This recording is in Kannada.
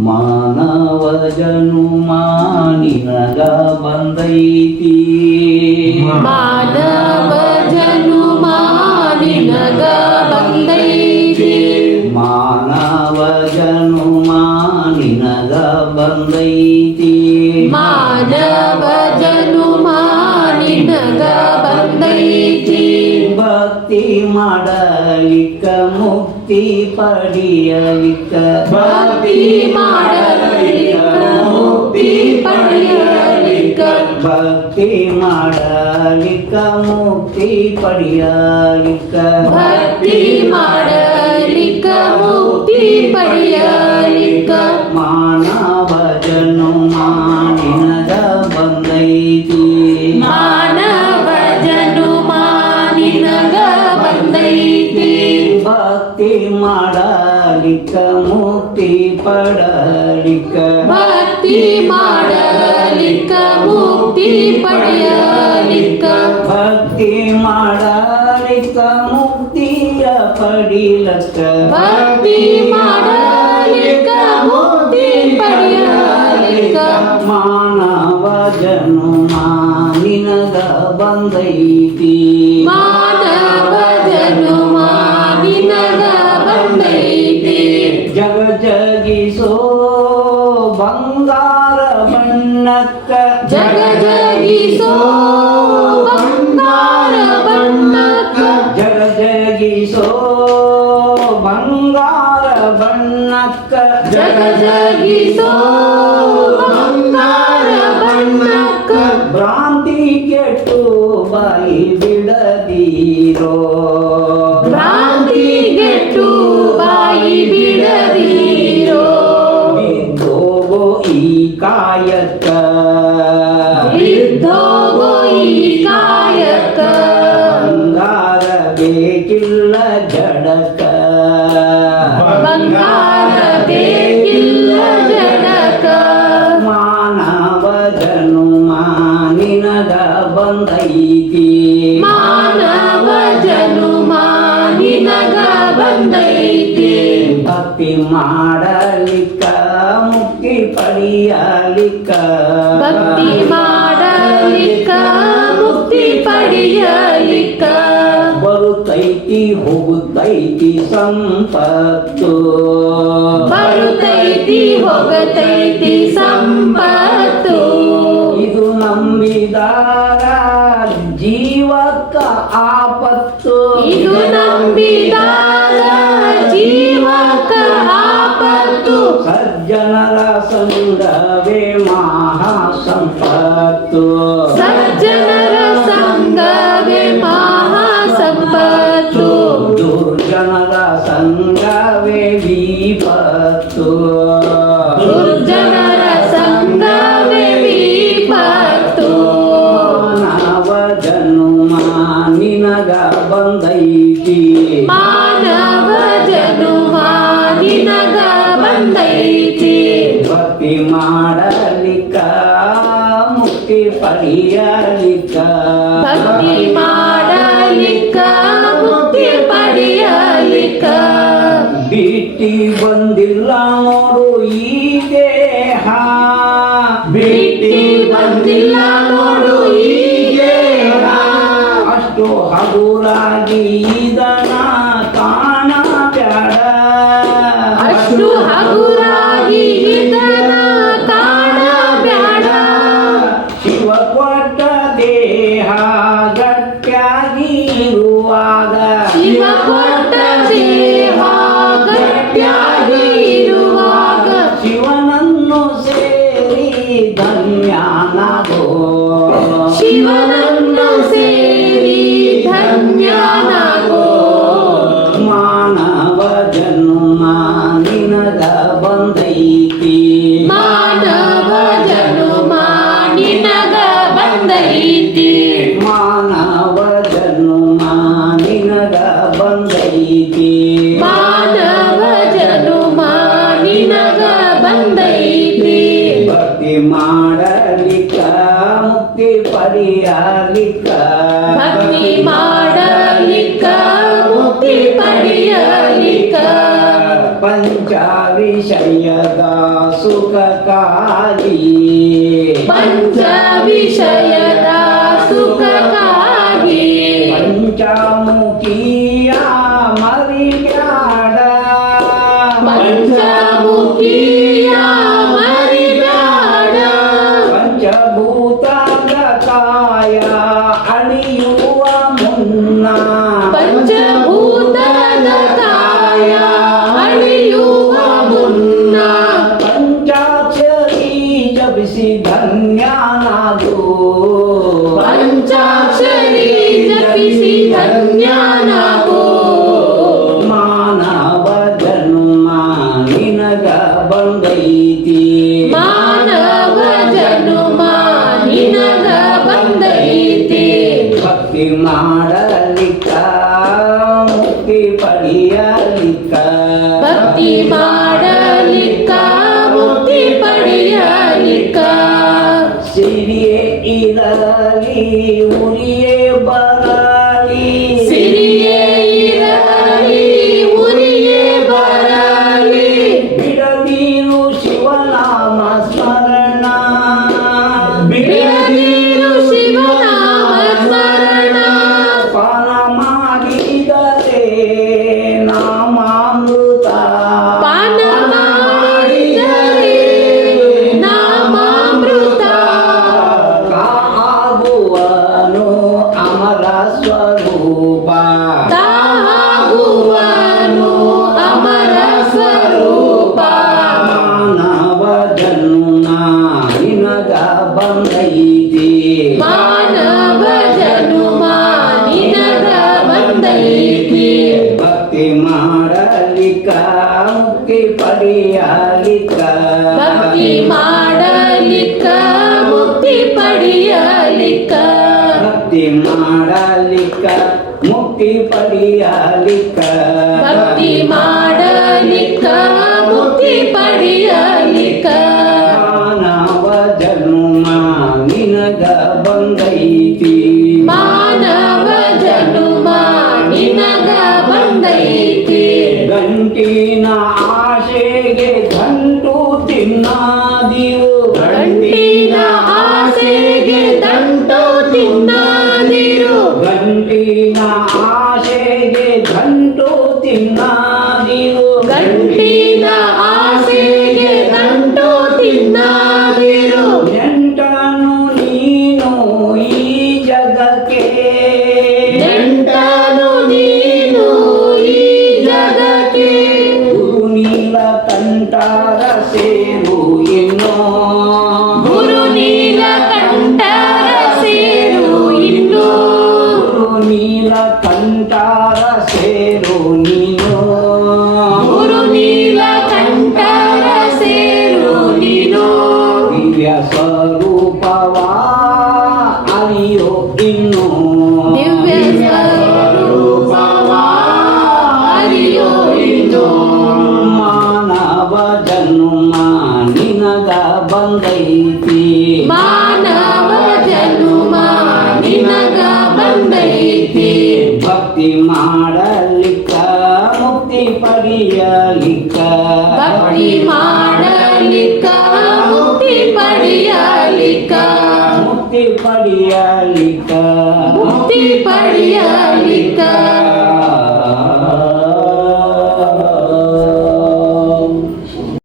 ಮಾನವ ಜನುಮ ನಿನಗ ಬಂದೈತಿ ಮಾನವ ಜನುಮ ನಿನಗ ಬಂದೈತಿ ಮಾನವ ಜನುಮ ನಿನಗ ಬಂದೈತಿ ಮಾನವ ಜನುಮ ನಿನಗ ಬಂದೈತಿ ಭಕ್ತಿ ಮಾಡಲಿಕ್ಕ ಮುಕ್ತಿ ಪಡೆಯಲಿಕ್ಕ ಭಕ್ತಿ ಮಾಡಲಿಕ್ಕ ಮುಕ್ತಿ ಪಡೆಯಲಿಕ್ಕ ಭಕ್ತಿ ಮಾಡಲಿಕ್ಕ ಮುಕ್ತಿ ಪಡೆಯಲಿಕ್ಕ ಭಕ್ತಿ ಮಾಡಲಿಕ್ಕ ಮುಕ್ತಿ ಪಡೆಯಲಿಕ್ಕ ಮಾನವ ಜನುಮ ನಿನಗ ಬಂದೈತಿ ಮಾನವ ಜನುಮ ನಿನಗ ಬಂದೈತಿ ಭಕ್ತಿ ಮಾಡಲಿಕ್ಕ ಮುಕ್ತಿ ಪಡಲಿಕ್ಕ ಭಕ್ತಿ ಮಾಡಲಿಕ್ಕ ಮುಕ್ತಿ ಪಡೆಯಲಿಕ್ಕ ಭಕ್ತಿ ಮಾಡಲಿಕ್ಕ ಮುಕ್ತಿಯ ಪಡಿಲಕ್ಕ ಭಕ್ತಿ ಮಾಡಲಿಕ್ಕ ಮುಕ್ತಿ ಪಡೆಯಲಿಕ್ಕ ಮಾನವ ಜನುಮ ನಿನಗ ಬಂದೈತಿ ಮಾನವ ಜನುಮ ನಿನಗ ಬಂದೈತಿ ಜಗಜಗಿಸೋ ಬಂಗಾರ ಬಣ್ಣಕ್ಕ ಜಗಜಗಿಸೋ ಬಂಗಾರ ಬಣ್ಣಕ್ಕ ಜಗಜಗಿಸೋ ಬಂಗಾರ ಬಣ್ಣಕ್ಕ ಜಗಜಗಿಸೋ ಬಂಗಾರ ಬಣ್ಣಕ್ಕ ಭ್ರಾಂತಿ ಕೆಟ್ಟು ಬಾಯಿ ಬಿಡದೀರೋ ಭ್ರಾಂತಿ ಗೆಟ್ಟು ಬಾಯಿ ಬಿಡದಿರೋ ಬಿದ್ದೋಗೋ ಈ ಕಾಯಕ್ಕ ಬಿದ್ದೋಗೋ ಈ ಕಾಯಕ ಬಂಗಾರ ಬೇಕಿಲ್ಲ ಜಡಕ ಬಂಗಾರ ಬೇಕಿಲ್ಲ ಜನಕ ಮಾನವ ಜನುಮ ನಿನಗ ಬಂದೈತಿ ಮಾನವ ಜನುಮ ನಿನಗ ಬಂದೈತಿ ಭಕ್ತಿ ಮಾಡಲಿಕ್ಕ ಮುಕ್ತಿ ಪಡೆಯಲಿಕ್ಕ ಭಕ್ತಿ ಮಾಡಲಿಕ್ಕ ಮುಕ್ತಿ ಪಡೆಯಲಿಕ್ಕ ಬರುತ್ತೈತಿ ಹೋಗುತ್ತೈತಿ ಸಂಪತ್ತು ಬರುತ್ತೈತಿ ಹೋಗತೈತಿ ಸಂಪತ್ತು ಇದು ನಂಬಿದಾಗ ಜೀವಕ್ಕ ಆಪತ್ತು ಇದು ನಂಬಿದಾಗ ಜೀವಕ ಆಪತ್ತು ಸಜ್ಜನರ ಸಂಗವೇ ಮಹಾ ಸಂಪತ್ತು ಸಜ್ಜನರ ಸಂಗವೇ ಮಹಾ ಸಂಪತ್ತು ದುರ್ಜನರ ಸಂಗವೇ ವಿಪತ್ತು ದುರ್ಜನರ ಸಂಗವೇ ವಿಪತ್ತು ಮಾನವ ಜನುಮ ನಿನಗ ಬಂದೈತಿ ಮಾನವ ಜನುಮ ನಿನಗ ಬಂದೈತಿ ಭಕ್ತಿ ಮಾಡಲಿಕ್ಕ ಮುಕ್ತಿ ಪಡೆಯಲಿಕ್ಕ ಭಕ್ತಿ ಮಾಡಲಿಕ್ಕ ಮುಕ್ತಿ ಪಡೆಯಲಿಕ್ಕ ಬಿಟ್ಟಿ ಬಂದಿಲ್ಲ ನೋಡು ಈ ದೇಹ ಬಿಟ್ಟಿ ಬಂದಿಲ್ಲ ನೋಡು ಈ ದೇಹ ಅಷ್ಟು ಹಗುರಾಗಿ ಇದನ ಕಾಣಬ್ಯಾಡ ಅಷ್ಟು ಹಗುರಾಗಿ ಇದನ ಕಾಣಬ್ಯಾಡ ಶಿವ ಕೊಟ್ಟ ದೇಹ ಗಟ್ಟಿಯಾಗಿ ಇರುವಾಗ ಶಿವ ಕೊಟ್ಟ ದೇಹ ಗಟ್ಟಿಯಾಗಿ ಇರುವಾಗ ಶಿವನನ್ನು ಸೇರಿ ಧನ್ಯನಾಗೋ ಶಿವನನ್ನು ಸೇರಿ ಧನ್ಯನಾಗೋ ಮಾನವ ಜನುಮ ನಿನಗ ಬಂದೈತಿ ಮಾನವ ಜನುಮ ನಿನಗ ಬಂದೈತಿ ಮಾನವ ಜನುಮ ನಿನಗ ಬಂದೈತಿ ಮಾನವ ಜನುಮ ನಿನಗ ಬಂದೈತಿ ಭಕ್ತಿ ಮಾಡಲಿಕ್ಕ ಮುಕ್ತಿ ಪಡೆಯಲಿಕ್ಕ ಭಕ್ತಿ ಮಾಡಲಿಕ್ಕ ಮುಕ್ತಿ ಪಡೆಯಲಿಕ್ಕ ಪಂಚಾರಿ ವಿಷಯದ ಸುಖಕ್ಕಾಗಿ ಪಂಚ ವಿಷಯದ ಸುಖಕ್ಕಾಗಿ ಪಂಚಮುಖಿಯ ಮರಿಬ್ಯಾಡ ಪಂಚಮುಖಿಯ ಮರಿಬ್ಯಾಡ ಪಂಚಭೂತದ ಕಾಯ ಅಳಿಯುವ ಮುನ್ನ ಪಂಚಭೂತದ ಕಾಯ ಅಳಿಯುವ ಮುನ್ನ ಪಂಚಾಕ್ಷರಿ ಜಪಿಸಿ ಧನ್ಯನಾಗು ಪಂಚಾಕ್ಷರಿ ಜಪಿಸಿ ಧನ್ಯನಾಗೋ ಮಾನವ ಜನ್ಮ ನಿನಗ ಬಂದೈತಿ ಮಾನವ ಜನುಮ ನಿನಗ ಬಂದೈತಿ ಭಕ್ತಿ ಮಾಡಲಿಕ್ಕ ಮುಕ್ತಿ ಪಡೆಯಲಿಕ್ಕ ಭಕ್ತಿ ಮಾಡಲಿಕ್ಕ ಮುಕ್ತಿ ಪಡೆಯಲಿಕ್ಕ ಸಿರಿಯೇ ಇರಲಿ ಉರಿಯೇ ಬರಲಿ ಸಿರಿಯೇ ಇರಲಿ ಉರಿಯೇ ಬರಲಿ ಬಿಡದೀರು ಶಿವನಾಮ ಸ್ಮರಣ ಬಿಡದಿರು ಶಿವನಾಮ ಸ್ಮರಣ ಪಾನ ಮಾಡಿದರೆ ನಾಮಾಮೃತ ಪಾನ ಮಾಡಿದರೆ ನಾಮಾಮೃತ ಆಗುವನು ಅಮರ ಸ್ವರೂಪ ತಾಗುವನು ಅಮರ ಸ್ವರೂಪ ಮಾನವ ಜನ್ಮ ನಿನಗ ಬಂದೈತಿ ಮಾನವ ಜನುಮ ನಿನಗ ಬಂದೈತಿ ಭಕ್ತಿ ಮಾಡಲಿಕ್ಕ ಮುಕ್ತಿ ಪಡೆಯಲಿಕ್ಕ ಭಕ್ತಿ ಮಾಡಲಿಕ್ಕ ಮುಕ್ತಿ ಪಡೆಯಲಿಕ್ಕ ಭಕ್ತಿ ಮಾಡಲಿಕ್ಕ ಮುಕ್ತಿ ಪಡೆಯಲಿಕ್ಕ ಭಕ್ತಿ ಮಾಡಲಿಕ್ಕ ಮುಕ್ತಿ ಪಡೆಯಲಿಕ್ಕ ಮಾನವ ಜನ್ಮ ನಿನಗ ಬಂದೈತಿ ಮಾನವ ಜನುಮ ನಿನಗ ಬಂದೈತಿ ಗಂಟಿನ ಆಶೆಗೆ ಗಂಟು ತಿನ್ನಾದಿವು ಗಂಟಿನ ಆಸೆಗೆ ದಂಟು ತಿನ್ನಾದಿರು ಗಂಟಿನ ಆಶೆಗೆ ಗಂಟು ತಿನ್ನಾದಿವು ಗಂಟಿನ ಆಸೆಗೆ ದಂಟು ತಿನ್ನಾದಿರು ನೆಂಟನು ನೀನು ಈ ಜಗಕ್ಕೆ ನೆಂಟನು ನೀನು ಈ ಜಗಕ್ಕೆ ಗುರು ನೀಲಕಂಠರ ಸೇರು ಇನ್ನೋ ಗುರು ನೀಲಕಂಠರ ಸೇರು ಇನ್ನು ಗುರು ನೀಲಕಂಠರ ಸೇರು ನೀನು ಗುರು ನೀಲಕಂಠರ ಸೇರು ನೀನು ದಿವ್ಯ ಸ್ವರೂಪವಾ ಅರಿಯೋ ಇನ್ನು ದಿವ್ಯ ಸ್ವರೂಪವಾ ಅರಿಯೋ ಇನ್ನು ಮಾನವ ಜನ್ಮ ನಿನಗ ಬಂದೈತಿ ಮಾನವ ಜನುಮ ನಿನಗ ಬಂದೈತಿ ಭಕ್ತಿ ಮಾಡಲಿಕ್ಕ ಮುಕ್ತಿ ಪಡೆಯಲಿಕ್ಕ ಭಕ್ತಿ ಮಾಡಲಿಕ್ಕ ಮುಕ್ತಿ ಪಡೆಯಲಿಕ್ಕ ಮುಕ್ತಿ ಪಡೆಯಲಿಕ್ಕ ಮುಕ್ತಿ ಪಡೆಯಲಿಕ್ಕ